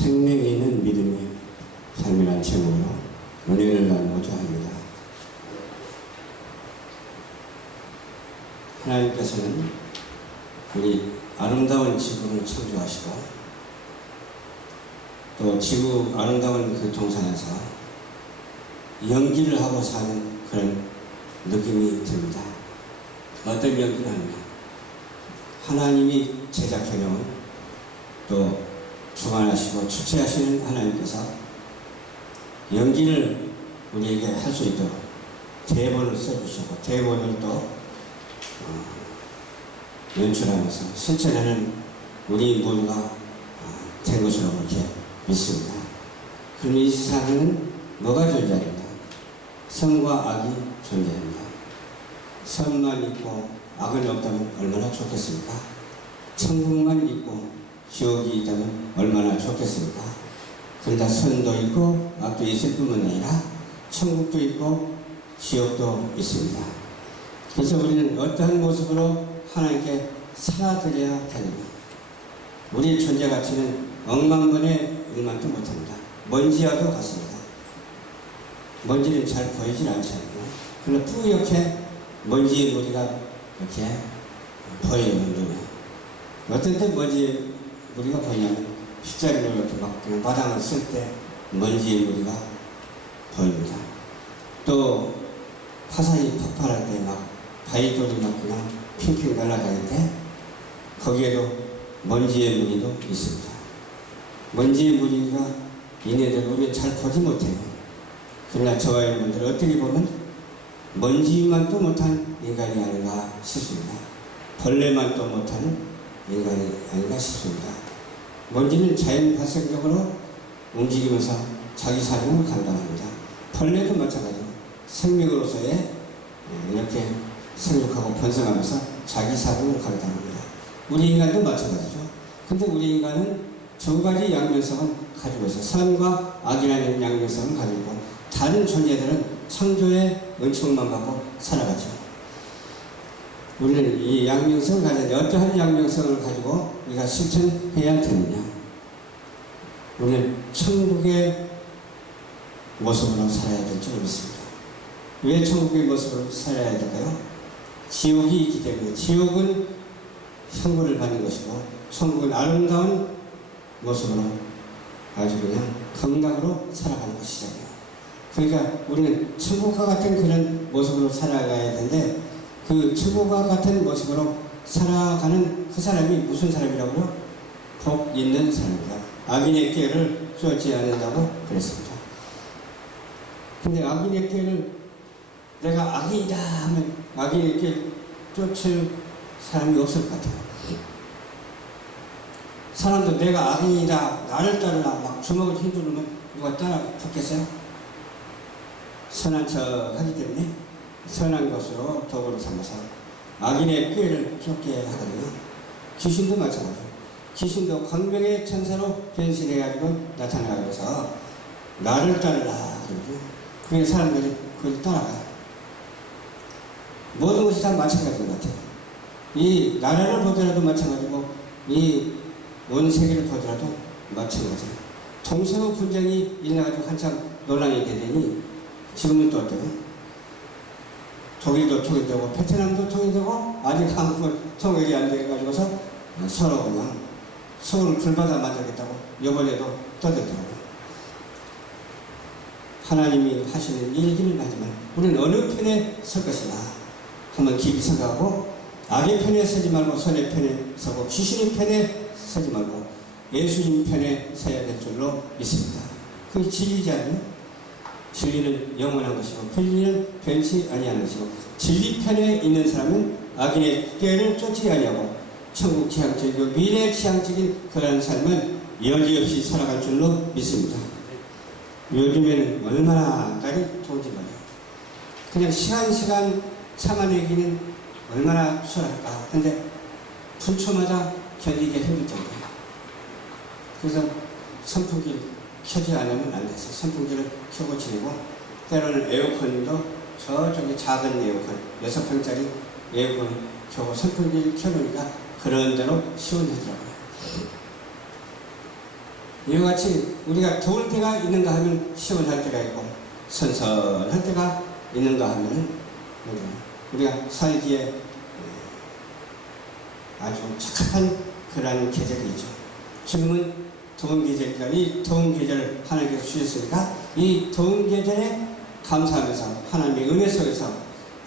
생명이 있는 믿음의 삶이란 제목으로 은혜를 나누고자 합니다. 하나님께서는 우리 아름다운 지구를 창조하시고 또 지구 아름다운 그 동산에서 연기를 하고 사는 그런 느낌이 듭니다. 어떤 연기를 합니까? 하나님이 제작해놓은 또 주관하시고 주체하시는 하나님께서 연기를 우리에게 할 수 있도록 대본을 써주시고 대본을 또 연출하면서 실천하는 우리 모두가 된 것으로 그렇게 믿습니다. 그럼 이 세상에는 뭐가 존재합니다? 선과 악이 존재합니다. 선만 있고 악은 없다면 얼마나 좋겠습니까? 천국만 있고 지옥이 있다면 얼마나 좋겠습니까? 그러다 선도 있고 악도 있을 뿐만 아니라 천국도 있고 지옥도 있습니다. 그래서 우리는 어떠한 모습으로 하나님께 살아드려야 됩니다. 우리의 존재 가치는 억만번의 일만도 못합니다. 먼지와도 같습니다. 먼지는 잘 보이질 않잖아요. 그러나 뿌옇게 먼지의 무리가 이렇게 보여요. 눈에. 어떤 때 먼지의 무리가 보이냐면 빗자루로 이렇게 막 그냥 바닥을 쓸 때 먼지의 무리가 보입니다. 또 화산이 폭발할 때 막 바위돌이 막 그냥 핑핑 날아다닐 때 거기에도 먼지의 무리도 있습니다. 먼지의 무리가 있는데 우리는 잘 보지 못해요. 그러나 저와 여러분들 어떻게 보면 먼지만도 못한 인간이 아닌가 싶습니다. 벌레만도 못하는 인간이 아닌가 싶습니다. 먼지는 자연 발생적으로 움직이면서 자기 사정을 감당합니다. 벌레도 마찬가지로 생명으로서의 이렇게 생육하고 번성하면서 자기 사정을 감당합니다. 우리 인간도 마찬가지죠. 근데 우리 인간은 두 가지 양면성을 가지고 있어요. 선과 악이라는 양면성을 가지고 있고 다른 존재들은 창조의 은총만 받고 살아가죠. 우리는 이 양면성을 가지는데 어떠한 양면성을 가지고 우리가 실천해야 되느냐? 우리는 천국의 모습으로 살아야 될 줄 믿습니다. 왜 천국의 모습으로 살아야 될까요? 지옥이 있기 때문에. 지옥은 형벌을 받는 것이고 천국은 아름다운 모습으로 아주 그냥 건강으로 살아가는 것이잖아요. 그러니까 우리는 천국과 같은 그런 모습으로 살아가야 되는데 그 천국과 같은 모습으로 살아가는 그 사람이 무슨 사람이라고요? 복 있는 사람입니다. 악인의 꾀를 쫓지 않는다고 그랬습니다. 근데 악인의 꾀를 내가 악인이다 하면 악인의 꾀 쫓을 사람이 없을 것 같아요. 사람도 내가 악인이다, 나를 따르라 막 주먹을 휘두르면 누가 따라 붙겠어요? 선한 척 하기 때문에 선한 것으로 도구를 삼아서 악인의 꾀를 쫓게 하거든요. 귀신도 마찬가지예요. 귀신도 광명의 천사로 변신해가지고 나타나서 나를 따르라 그러죠. 그게 사람들이 그걸 따라가요. 모든 것이 다 마찬가지인 것 같아요. 이 나라를 보더라도 마찬가지고 이 온 세계를 보더라도 마찬가지예요. 동서로 분쟁이 일어나가지고 한참 논란이 되더니 지금은 또 어때요? 독일도 통일되고 베트남도 통일되고 아직 한국은 통일이 안 돼가지고서 서로 그냥 서울을 불바다 만들겠다고 이번에도 떠들더라고요. 하나님이 하시는 일이기는 하지만 우리는 어느 편에 설 것이나 한번 깊이 생각하고 악의 편에 서지 말고 선의 편에 서고 귀신의 편에 서지 말고 예수님 편에 서야 될 줄로 믿습니다. 그게 진리지 않나요? 진리는 영원한 것이고 진리는 변치 아니하는 것이고 진리 편에 있는 사람은 악인의 꾀를 쫓지 아니하고 천국 지향적이고 미래 지향적인 그러한 삶을 여지없이 살아갈 줄로 믿습니다. 요즘에는 얼마나 날이 좋은지 말이에요. 그냥 시간 참아내기는 얼마나 수월할까. 근데 분초마다 견디기 힘들 정도예요. 그래서 선풍기를 켜지 않으면 안 돼서 선풍기를 켜고 지내고 때로는 에어컨도 저쪽에 작은 에어컨 6평짜리 에어컨을 켜고 선풍기를 켜놓으니까 그런 대로 시원하더라고요. 이와 같이 우리가 더울 때가 있는가 하면 시원할 때가 있고 선선할 때가 있는가 하면 우리가 살기에 아주 적합한 그러한 계절이 있죠. 지금은 더운 계절이니까 이 더운 계절을 하나님께서 주셨으니까 이 더운 계절에 감사하면서 하나님의 은혜 속에서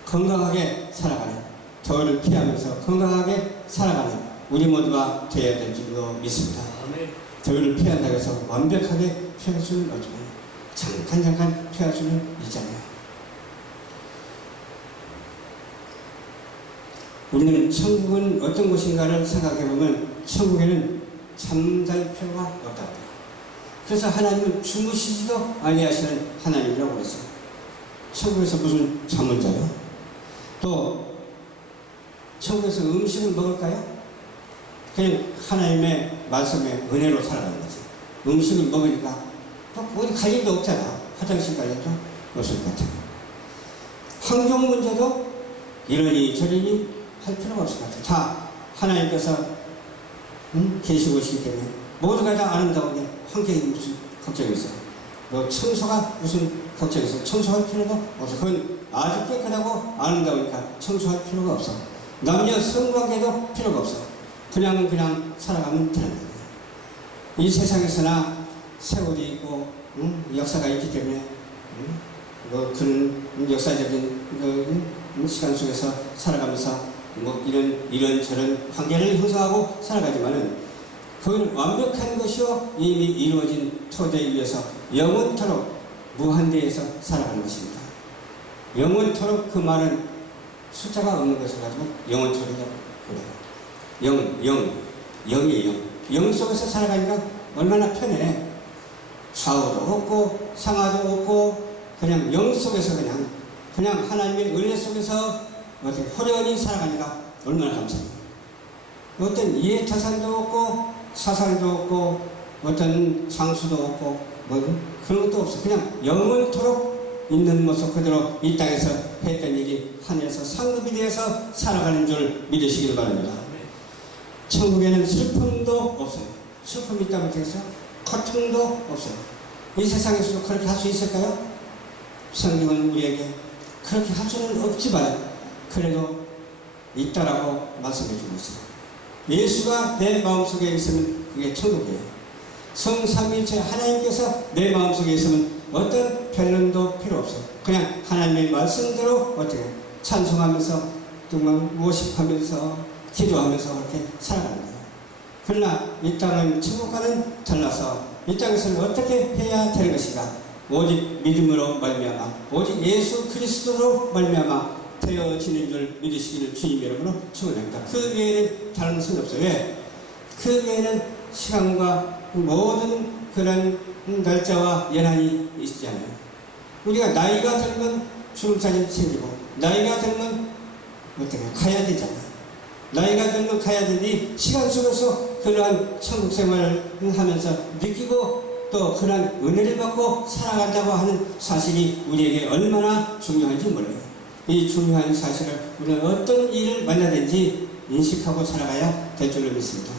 건강하게 살아가는, 더위를 피하면서 건강하게 살아가는 우리 모두가 되어야 될 줄로 믿습니다. 더위를 피한다고 해서 완벽하게 피할 수는 없지만 잠깐 피할 수는 있잖아요. 우리는 천국은 어떤 곳인가를 생각해보면 천국에는 잠잘 필요가 없다고 해요. 그래서 하나님은 주무시지도 아니하시는 하나님이라고 그랬어요. 천국에서 무슨 잠을 자요? 또 천국에서 음식을 먹을까요? 그냥 하나님의 말씀의 은혜로 살아가는 거죠. 음식을 먹으니까 또 어디 갈 일도 없잖아. 화장실 갈 일도 없을 것 같아요. 환경 문제도 이러니 저러니 할 필요가 없을 것 같아요. 다 하나님께서 계시고 계시기 때문에 모두가 다 아름다운데 환경이 무슨 걱정이 있어요. 뭐 청소가 무슨 걱정이 있어요. 청소할 필요도 없어. 그건 아주 깨끗하고 아름다우니까 청소할 필요가 없어. 남녀 성관계도 필요가 없어. 그냥 살아가면 되는 거예요. 이 세상에서나 세월이 있고 역사가 있기 때문에 뭐 그런 역사적인 시간 속에서 살아가면서 뭐 이런 저런 관계를 형성하고 살아가지만은 그건 완벽한 것이요 이미 이루어진 토대 위에서 영원토록 무한대에서 살아가는 것입니다. 영원토록 그 말은 숫자가 없는 것을 가지고 영원토록이라고 그래요. 영이에요. 영 속에서 살아가니까 얼마나 편해. 좌우도 없고 상하도 없고 그냥 영 속에서 그냥 하나님의 은혜 속에서 어떻게 호련히 살아가니까 얼마나 감사해요. 어떤 이해타산도 없고 사상도 없고 어떤 장수도 없고 뭐 그런 것도 없어. 그냥 영원토록 있는 모습 그대로 이 땅에서 했던 일이 하늘에서 상급이 되어서 살아가는 줄 믿으시길 바랍니다. 천국에는 슬픔도 없어요. 슬픔이 있다고 해서 고통도 없어요. 이 세상에서도 그렇게 할 수 있을까요? 성경은 우리에게 그렇게 할 수는 없지만 그래도 있다라고 말씀해 주고 있어요. 예수가 내 마음속에 있으면 그게 천국이에요. 성삼위일체 하나님께서 내 마음속에 있으면 어떤 변론도 필요 없어요. 그냥 하나님의 말씀대로 어떻게 찬송하면서 정말 worship하면서 기도하면서 그렇게 살아가는 거예요. 그러나 이 땅은 천국과는 달라서 이 땅에서는 어떻게 해야 되는 것인가? 오직 믿음으로 말미암아 오직 예수 그리스도로 말미암아 되어지는 줄 믿으시기를 주님 여러분으로 축원합니다. 그 외에는 다른 것은 없어요. 왜? 그 외에는 시간과 모든 그런 날짜와 연한이 있지 않아요. 우리가 나이가 들면 주름살이 생기고 나이가 들면 어떻게 가야 되잖아. 나이가 들면 가야 되니 시간 속에서 그러한 천국 생활을 하면서 느끼고 또 그러한 은혜를 받고 살아간다고 하는 사실이 우리에게 얼마나 중요한지 몰라요. 이 중요한 사실을 우리는 어떤 일을 만나든지 인식하고 살아가야 될 줄로 믿습니다.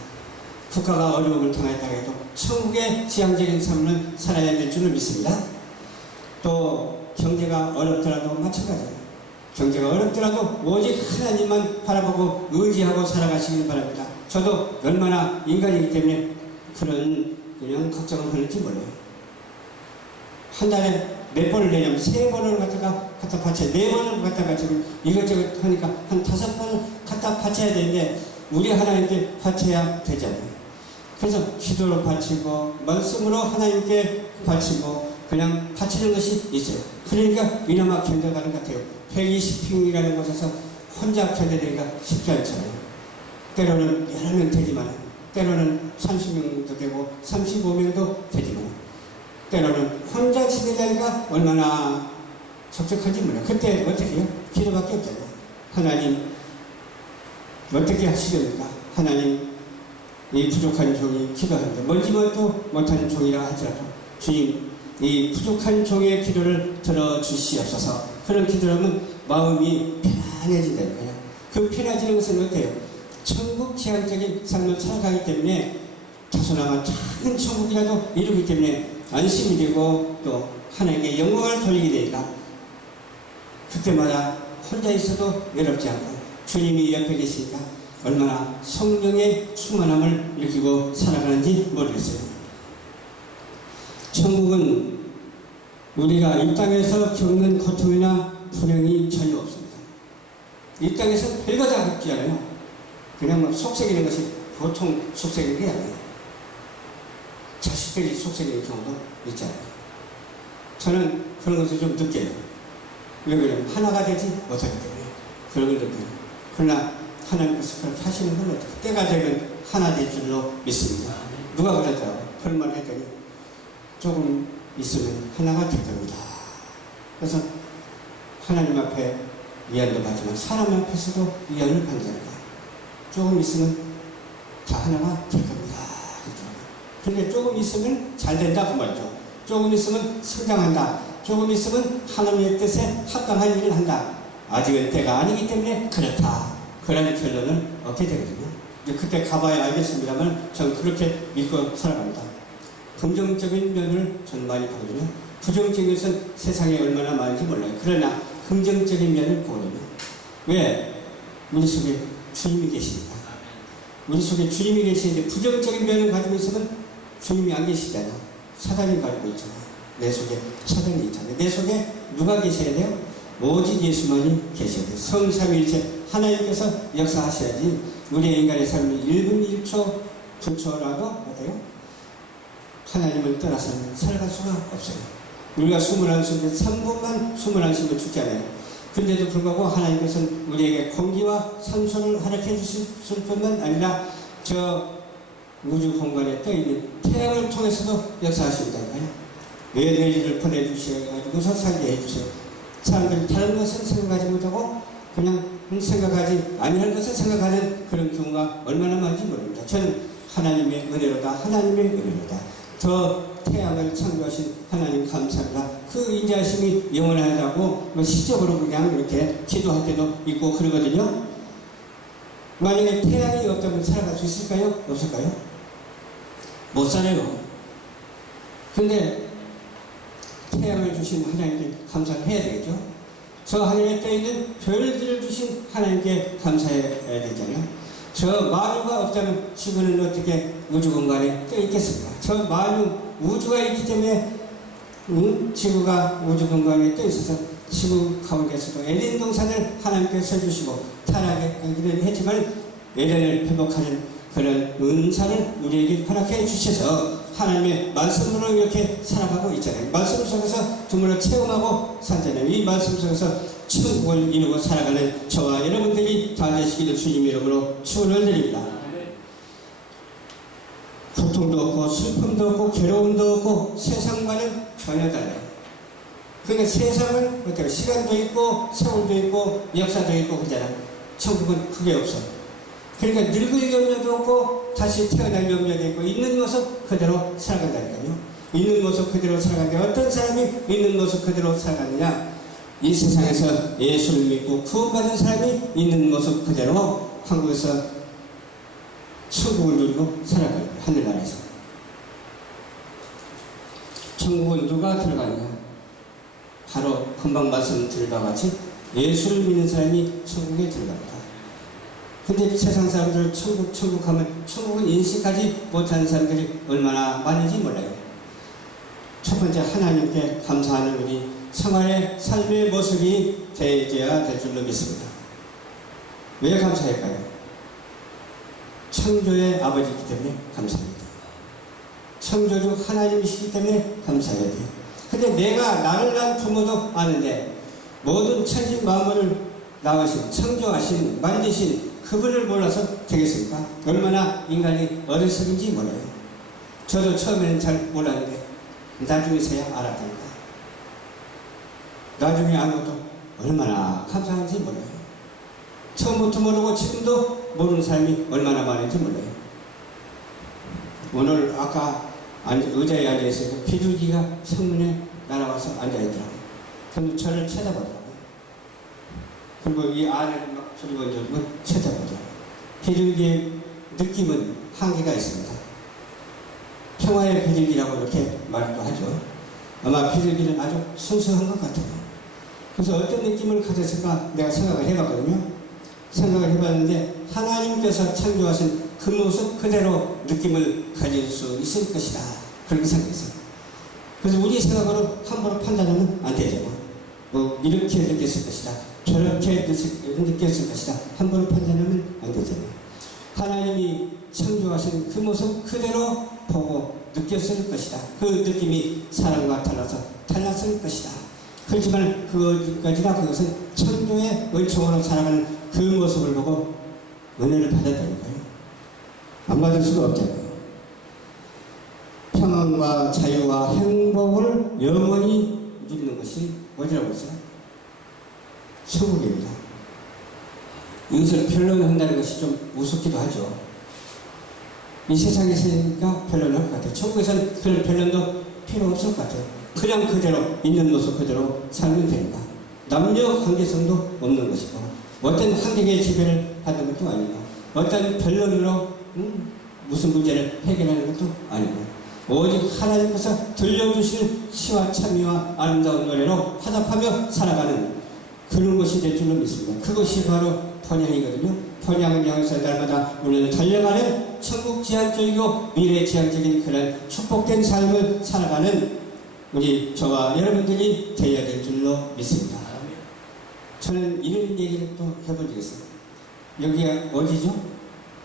국가가 어려움을 당했다 해도 천국의 지향적인 삶을 살아야 될 줄로 믿습니다. 또 경제가 어렵더라도 마찬가지예요. 경제가 어렵더라도 오직 하나님만 바라보고 의지하고 살아가시길 바랍니다. 저도 얼마나 인간이기 때문에 그냥 걱정을 하는지 몰라요. 한 달에 몇 번을 내냐면 3번을 갖다 바쳐야 4번을 갖다 바치고 이것저것 하니까 한 5번을 갖다 바쳐야 되는데 우리 하나님께 바쳐야 되잖아요. 그래서 기도로 바치고 말씀으로 하나님께 바치고 그냥 바치는 것이 있어요. 그러니까 이나마 견뎌가는 것 같아요. 120평이라는 곳에서 혼자 견뎌내기가 쉽지 않잖아요. 때로는 여러 명 되지만 때로는 30명도 되고 35명도 되지만 때로는 혼자 지내자니까 얼마나 적적한지 몰라요. 그때 어떻게 해요? 기도밖에 없잖아요. 하나님 어떻게 하시렵니까? 하나님 이 부족한 종이 기도하는데 멀지만도 못하는 종이라 하더라도 주님 이 부족한 종의 기도를 들어주시옵소서. 그런 기도를 하면 마음이 편안해진다는 거예요. 그 편해지는 것은 어때요? 천국 지향적인 삶을 살아가기 때문에 다소나마 큰 천국이라도 이루기 때문에 안심이 되고 또 하나님께 영광을 돌리게 되니까 그때마다 혼자 있어도 외롭지 않고 주님이 옆에 계시니까 얼마나 성령의 충만함을 느끼고 살아가는지 모르겠어요. 천국은 우리가 이 땅에서 겪는 고통이나 불행이 전혀 없습니다. 이 땅에서 별거 다 겪지 않아요. 그냥 뭐 속삭이는 것이 보통 속삭이는 게 아니에요. 자식들이 속삭이는 경우도 있잖아요. 저는 그런 것을 좀 느껴요. 왜 그러냐면 하나가 되지 못하기 때문에 그런 걸 느껴요. 그러나 하나님께서 그렇게 하시는 건 어떻게 때가 되면 하나 될 줄로 믿습니다. 누가 그랬다고 그런 말을 했더니 조금 있으면 하나가 될 겁니다. 그래서 하나님 앞에 위안도 받지만 사람 앞에서도 위안을 받는다. 조금 있으면 다 하나가 될 겁니다. 그런데 조금 있으면 잘 된다 그 말이죠. 조금 있으면 성장한다. 조금 있으면 하나님의 뜻에 합당한 일을 한다. 아직은 때가 아니기 때문에 그렇다. 그런 결론을 얻게 되거든요. 그때 가봐야 알겠습니다만 저는 그렇게 믿고 살아갑니다. 긍정적인 면을 저는 많이 보거든요. 부정적인 것은 세상에 얼마나 많은지 몰라요. 그러나 긍정적인 면을 보거든요. 왜? 우리 속에 주님이 계시니까. 우리 속에 주님이 계시는데 부정적인 면을 가지고 있으면 주님이 안 계시잖아요. 사단이 가지고 있잖아요. 내 속에 사단이 있잖아요. 내 속에 누가 계셔야 돼요? 오직 예수만이 계셔야 돼요. 성삼위일체 하나님께서 역사하셔야지 우리의 인간의 삶이 1분 1초 분초라도 어때요? 하나님을 떠나서는 살아갈 수가 없어요. 우리가 숨을 안 쉬는데 3분만 숨을 안 쉬면 죽잖아요. 그런데도 불구하고 하나님께서는 우리에게 공기와 산소를 허락해 주실 뿐만 아니라 저 우주 공간에 떠있는 태양을 통해서도 역사하신다니까요. 에너지를 보내주셔가지고서 살게 해주세요. 사람들이 다른 것을 생각하지 못하고 그냥 생각하지 아니할 것을 생각하는 그런 경우가 얼마나 많은지 모릅니다. 저는 하나님의 은혜로다. 하나님의 은혜로다. 더 태양을 창조하신 하나님 감사합니다. 그 인자하심이 영원하다고 시적으로 그냥 이렇게 기도할 때도 있고 그러거든요. 만약에 태양이 없다면 살아갈 수 있을까요? 없을까요? 못 살아요. 근데 태양을 주신 하나님께 감사를 해야 되겠죠. 저 하늘에 떠있는 별들을 주신 하나님께 감사해야 되잖아요. 저 만유가 없다면 지구는 어떻게 우주 공간에 떠있겠습니까? 저 만유 우주가 있기 때문에 지구가 우주 공간에 떠있어서 지구 가운데서도 에덴 동산을 하나님께서 주시고 타락하기는 했지만 에덴을 회복하는 그런 은사를 우리에게 허락해 주셔서 하나님의 말씀으로 이렇게 살아가고 있잖아요. 말씀 속에서 정말로 체험하고 살잖아요. 이 말씀 속에서 천국을 이루고 살아가는 저와 여러분들이 다 되시기를 주님 이름으로 축원을 드립니다. 고통도 없고 슬픔도 없고 괴로움도 없고 세상과는 전혀 달라요. 그러니까 세상은 어때요? 시간도 있고 세월도 있고 역사도 있고 그러잖아요. 천국은 그게 없어. 그러니까 늙을 염려도 없고 다시 태어날 염려도 있고 있는 모습 그대로 살아간다니까요. 있는 모습 그대로 살아가는데 어떤 사람이 있는 모습 그대로 살아가느냐? 이 세상에서 예수를 믿고 구원받은 사람이 있는 모습 그대로 한국에서 천국을 누리고 살아가요. 하늘나라에서. 천국은 누가 들어가느냐? 바로 금방 말씀드린 바와 같이 예수를 믿는 사람이 천국에 들어갑니다. 근데 세상 사람들 천국 하면 천국을 인식하지 못하는 사람들이 얼마나 많은지 몰라요. 첫 번째 하나님께 감사하는 우리 생활의 삶의 모습이 되어야 될 줄로 믿습니다. 왜 감사할까요? 창조의 아버지이기 때문에 감사합니다. 창조주 하나님이시기 때문에 감사해야 돼요. 근데 내가 나를 낳은 부모도 아는데 모든 천지 만물을 낳으신, 창조하신, 만드신 그분을 몰라서 되겠습니까? 얼마나 인간이 어리석인지 몰라요. 저도 처음에는 잘 몰랐는데 나중에서야 알았답니다. 나중에 알고도 얼마나 감사한지 몰라요. 처음부터 모르고 지금도 모르는 사람이 얼마나 많은지 몰라요. 오늘 아까 의자에 앉아있어서 비둘기가 창문에 날아와서 앉아있더라고요. 그럼 저를 쳐다보더라고요. 그리고 이 안을 막 두리번두리번 쳐다보더라고요. 비둘기의 느낌은 한계가 있습니다. 평화의 비둘기라고 이렇게 말도 하죠. 아마 비둘기는 아주 순수한 것 같아요. 그래서 어떤 느낌을 가졌을까 내가 생각을 해봤거든요. 생각을 해봤는데 하나님께서 창조하신 그 모습 그대로 느낌을 가질 수 있을 것이다. 그렇게 생각했어요. 그래서 우리 생각으로 함부로 판단하면 안 되죠. 뭐 이렇게 느꼈을 것이다. 저렇게 느꼈을 것이다. 함부로 판단하면 안 되잖아요. 하나님이 창조하신 그 모습 그대로 보고 느꼈을 것이다. 그 느낌이 사람과 달랐을 것이다. 그렇지만 그것은 창조의 은총으로 살아가는 그 모습을 보고 은혜를 받았다니까요. 안 받을 수가 없잖아요. 평안과 자유와 행복을 영원히 누리는 것이 어디라고 했어요? 천국입니다. 이것을 변론한다는 것이 좀 우습기도 하죠. 이 세상에 있으니까 변론을 할 것 같아요. 천국에서는 그런 변론도 필요 없을 것 같아요. 그냥 그대로 있는 모습 그대로 살면 되니까. 남녀 관계성도 없는 것이고 어떤 환경의 지배를 받는 것도 아니고 어떤 변론으로 무슨 문제를 해결하는 것도 아니고 오직 하나님께서 들려주시는 시와 찬미와 아름다운 노래로 화답하며 살아가는 그런 것이 될 줄로 믿습니다. 그것이 바로 번향이거든요. 번향은 향해서 날마다 우리는 달려가는 천국 지향적이고 미래 지향적인 그런 축복된 삶을 살아가는 저와 여러분들이 되어야 될 줄로 믿습니다. 저는 이런 얘기를 또 해본 적이 있어요. 여기가 어디죠?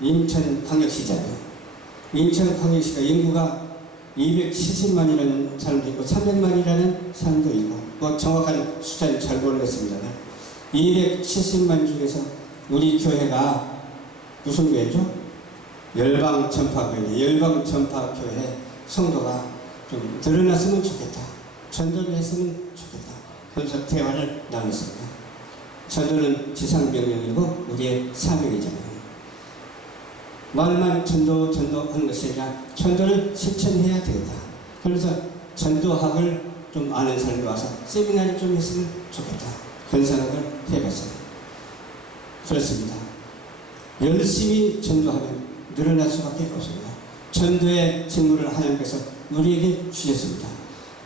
인천광역시잖아요. 인천광역시가 인구가 270만이라는 사람도 있고 300만이라는 사람도 있고 뭐 정확한 숫자는 잘 모르겠습니다만 270만 중에서 우리 교회가 무슨 교회죠? 열방전파교회, 열방전파교회 성도가 좀 늘어났으면 좋겠다. 전도를 했으면 좋겠다. 그래서 대화를 나눴습니다. 전도는 지상명령이고 우리의 사명이잖아요. 말만 전도하는 것이 아니라 전도를 실천해야 되겠다. 그래서 전도학을 좀 아는 사람이 와서 세미나를 좀 했으면 좋겠다. 그런 생각을 해봤어요. 그렇습니다. 열심히 전도하면 늘어날 수밖에 없습니다. 전도의 직무를 하나님께서 우리에게 주셨습니다.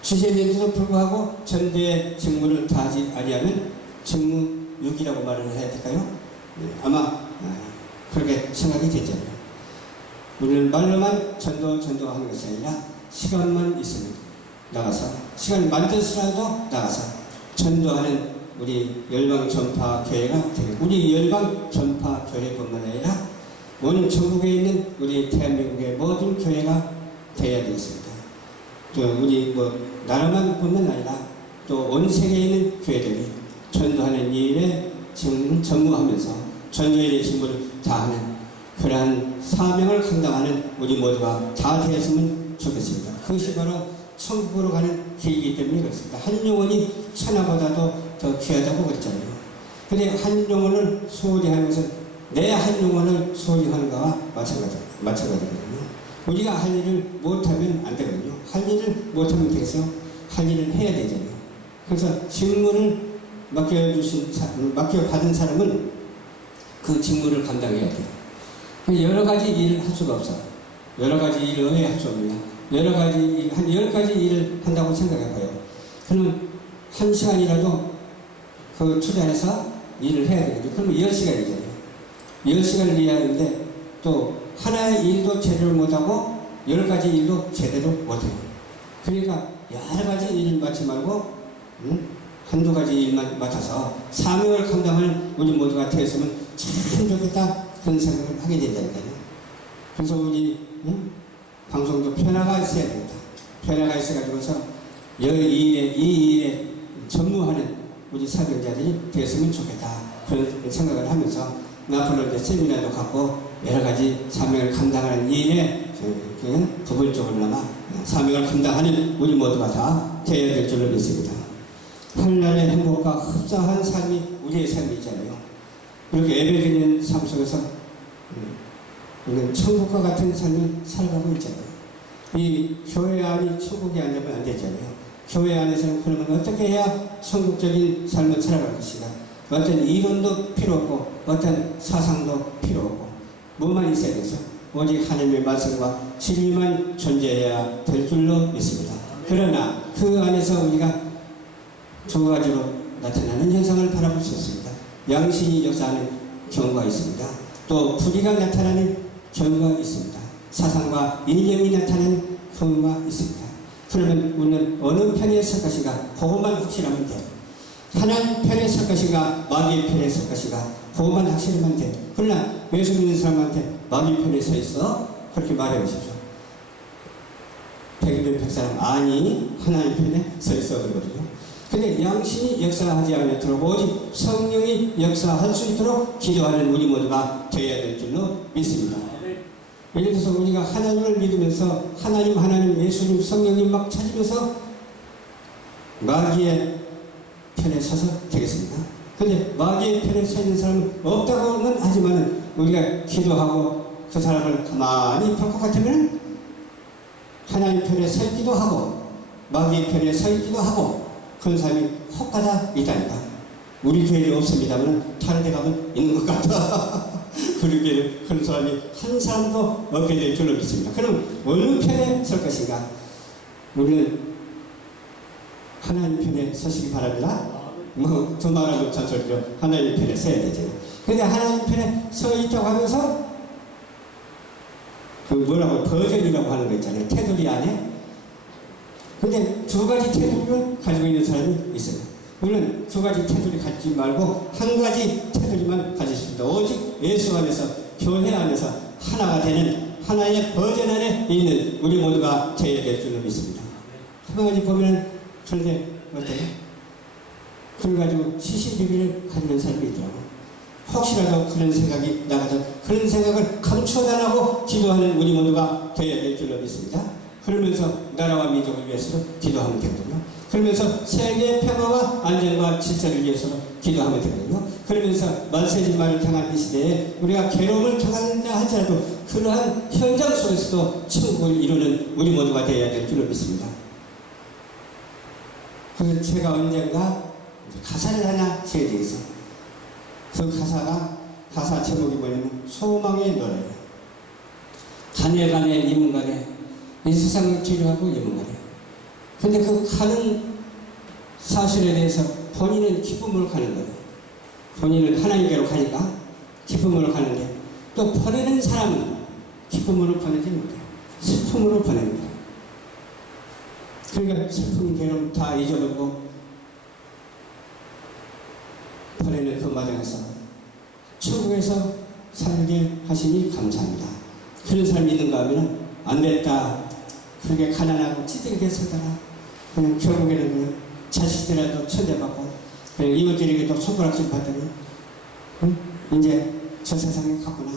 주셨는데도 불구하고 전도의 직무를 다하지 아니하면 직무유기라고 말을 해야 될까요? 아마 그렇게 생각이 되잖아요. 우리는 말로만 전도하는 것이 아니라 시간만 있으면 나가서 시간을 만들어서라도 나가서 전도하는 우리 열방전파교회가 되고 우리 열방전파교회뿐만 아니라 온 전국에 있는 우리 대한민국의 모든 교회가 되어야 되겠습니다. 또 우리 나라만 뿐만 아니라 또 온 세계에 있는 교회들이 전도하는 일에 전무하면서 전도의 직무를 다하는 그러한 사명을 감당하는 우리 모두가 다 되었으면 좋겠습니다. 그것이 바로 천국으로 가는 길이기 때문에 그렇습니다. 한 영혼이 천하보다도 더 귀하다고 그랬잖아요. 근데 한 영혼을 소홀히 하는 것은 내 한 영혼을 소홀히 하는 것과 마찬가지거든요. 우리가 할 일을 못하면 안 되거든요. 할 일을 못하면 돼서 할 일을 해야 되잖아요. 그래서 직무를 맡겨받은 사람은 그 직무를 감당해야 돼요. 여러 가지 일을 할 수가 없어. 여러 가지 일을 왜 할 수 없느냐. 한 10가지 일을 한다고 생각해봐요. 그러면 1시간이라도 그 투자해서 일을 해야 되거든요. 그러면 10시간이잖아요. 10시간을 일해야 하는데 또 하나의 일도 제대로 못하고 10가지 일도 제대로 못해요. 그러니까 여러 가지 일을 맡지 말고 한두 가지 일만 맡아서 사명을 감당하는 우리 모두가 되었으면 참 좋겠다. 그런 생각을 하게 된다니까요. 그래서 우리 방송도 변화가 있어야 된다. 변화가 있어가지고서 이 일에 전무하는 우리 사명자들이 되었으면 좋겠다. 그런 생각을 하면서 앞으로 이제 세미나도 갖고 여러 가지 사명을 감당하는 일에 부분적으로나마 사명을 감당하는 우리 모두가 다 되어야 될 줄로 믿습니다. 하늘나라의 행복과 흡사한 삶이 우리의 삶이잖아요. 이렇게 예배드리는 삶 속에서 우리는 천국과 같은 삶을 살아가고 있잖아요. 이 교회 안이 천국이 아니면 안 되잖아요. 교회 안에서는 그러면 어떻게 해야 천국적인 삶을 살아갈 것인가? 어떤 이론도 필요 없고 어떤 사상도 필요 없고 뭐만 있어야 돼서 오직 하나님의 말씀과 진리만 존재해야 될 줄로 믿습니다. 그러나 그 안에서 우리가 두 가지로 나타나는 현상을 바라볼 수 있습니다. 양신이 역사하는 경우가 있습니다. 또 불의가 나타나는 경우가 있습니다. 사상과 이념이 나타나는 경우가 있습니다. 그러면 우리는 어느 편에 설 것인가? 그것만 확실하면 돼. 하나님 편에 설 것인가? 마귀의 편에 설 것인가? 그것만 확실하면 돼. 그러나 예수 믿는 사람한테 마귀 편에 서 있어? 그렇게 말해 보십시오. 백이면 백사람 아니 하나님 편에 서 있어 그러거든요. 근데 양심이 역사하지 않도록 오직 성령이 역사할 수 있도록 기도하는 우리 모두가 되어야 될 줄로 믿습니다. 예를 들어서 우리가 하나님을 믿으면서 하나님 예수님 성령님 막 찾으면서 마귀의 편에 서서 되겠습니다. 근데 마귀의 편에 서 있는 사람은 없다고는 하지만 우리가 기도하고 그 사람을 가만히 볼 것 같으면 하나님 편에 서 있기도 하고 마귀의 편에 서 있기도 하고 그런 사람이 혹가다 있다니까. 우리 교회에 없습니다만 다른 데 가면 있는 것 같아. 그러기에는 그런 사람이 한 사람도 없게 될 줄로 믿습니다. 그럼 어느 편에 설 것인가? 우리는 하나님 편에 서시기 바랍니다. 뭐 두 말하면 잔소리죠. 하나님 편에 서야 되죠. 근데 하나님 편에 서 있다고 하면서 그 뭐라고 버전이라고 하는 거 있잖아요. 테두리 안에. 근데 두 가지 테두리를 가지고 있는 사람이 있어요. 우리는 두 가지 테두리 갖지 말고 한 가지 테두리만 가지십니다. 오직 예수 안에서 교회 안에서 하나가 되는 하나의 버전 안에 있는 우리 모두가 되어야 될 줄로 믿습니다. 한 가지 보면 그런데 어때요? 그래가지고 시신비비를 가지는 사람이 있더라고. 혹시라도 그런 생각이 나가서 그런 생각을 감춰달라고 기도하는 우리 모두가 되어야 될 줄로 믿습니다. 그러면서 나라와 민족을 위해서 기도하면 되거든요. 그러면서 세계 평화와 안전과 질서를 위해서 기도하면 되거든요. 그러면서 만세지만을 향한 이 시대에 우리가 괴로움을 당한다 할지라도 그러한 현장 속에서도 천국을 이루는 우리 모두가 되어야 될 줄로 믿습니다. 그래서 제가 언젠가 가사를 하나 지어지겠어. 그 가사 제목이 뭐냐면 소망의 노래예요. 가네 이문간에 이 세상을 지루하고 이문간에. 근데 그 가는 사실에 대해서 본인은 기쁨으로 가는 거예요. 본인은 하나님께로 가니까 기쁨으로 가는데 또 보내는 사람은 기쁨으로 보내지 못해요. 슬픔으로 보내는 거예요. 그러니까 슬픔, 괴로움 다 잊어버리고 보내는 그 과정에서 천국에서 살게 하시니 감사합니다. 그런 사람이 있는가 하면 안 됐다. 그렇게 가난하고 찌들게 살다가 그냥 결국에는 그냥 자식들이라도 천대받고 그냥 이웃들에게도 손가락질 받더니 이제 저 세상에 갔구나.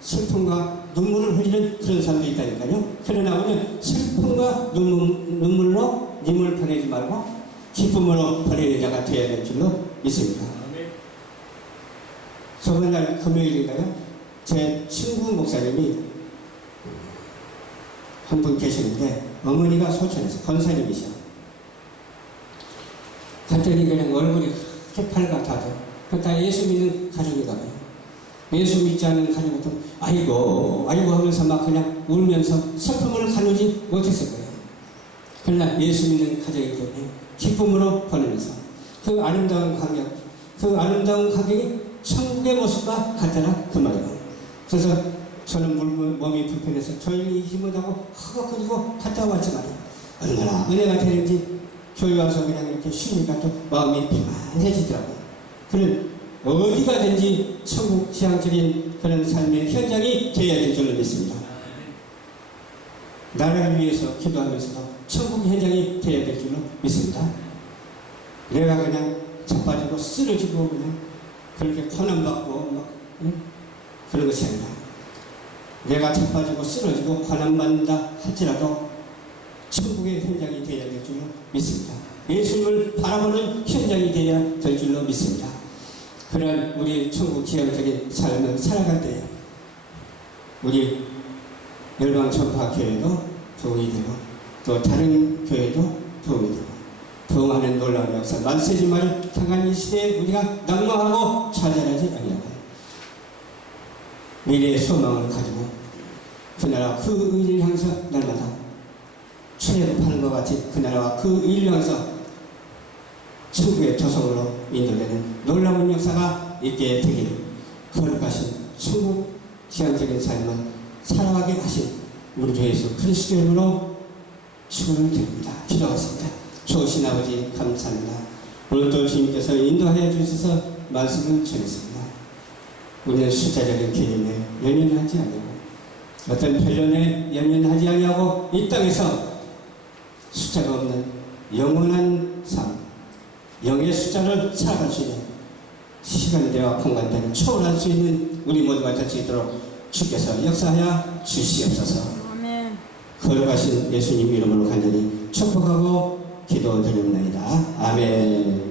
슬픔과 눈물을 흘리는 그런 사람도 있다니까요. 그러나 우리는 슬픔과 눈물로 님을 보내지 말고 기쁨으로 보내는 자가 되어야 될 줄로 믿습니다. 저번날 금요일인가요? 제 친구 목사님이 한 분 계시는데 어머니가 소천에서 권사님이셔. 갔더니 그냥 얼굴이 그렇게 밝아타죠. 다 예수 믿는 가족인가 봐요. 예수 믿지 않는 가족은 아이고 하면서 막 그냥 울면서 슬픔을 가누지 못했을 거예요. 그러나 예수 믿는 가족이기 때문에 기쁨으로 보내면서 그 아름다운 가격이 천국의 모습과 같다라 그 말이에요. 그래서 저는 몸이 불편해서 조용히 힘못하고 허겁거리고 갔다 왔지만 얼마나 은혜가 되는지 교회 와서 그냥 이렇게 쉬니까 또 마음이 평안해지더라고요. 그런 어디 가든지 천국 지향적인 그런 삶의 현장이 되어야 될 줄로 믿습니다. 나라를 위해서 기도하면서도 천국 현장이 되어야 될 줄로 믿습니다. 내가 그냥 자빠지고 쓰러지고 그냥 그렇게 고난받고 막 그런 것이 아니라 내가 자빠지고 쓰러지고 고난받는다 할지라도 천국의 현장이 되어야 될 줄로 믿습니다. 예수님을 바라보는 현장이 되어야 될 줄로 믿습니다. 그러한 우리 천국 지향적인 삶을 살아갈 때 우리 열방천파교회도 도움이 되고 또 다른 교회도 도움이 되고 부흥하는 놀라운 역사 만세지만을 향한 이 시대에 우리가 낭망하고 좌절하지 아니하고 미래의 소망을 가지고 그 나라와 그 의를 향해서 날마다 출애굽하는 것 같이 그 나라와 그 의를 향해서 천국의 조성으로 인도되는 놀라운 역사가 있게 되기를 거룩하신 천국 지향적인 삶을 살아가게 하신 우리 주 예수 그리스도 이름으로 축원을 드립니다. 기도하겠습니다. 좋으신 아버지 감사합니다. 오늘도 주님께서 인도하여 주셔서 말씀을 전했습니다. 우리는 숫자적인 개념에 연연하지 아니하고 어떤 변론에 연연하지 아니하고 이 땅에서 숫자가 없는 영원한 삶, 영의 숫자를 살아갈 수 있는 시간대와 공간대를 초월할 수 있는 우리 모두가 될 수 있도록 주께서 역사하여 주시옵소서. 아멘. 거룩하신 예수님 이름으로 간절히 축복하고 기도드립니다. 아멘.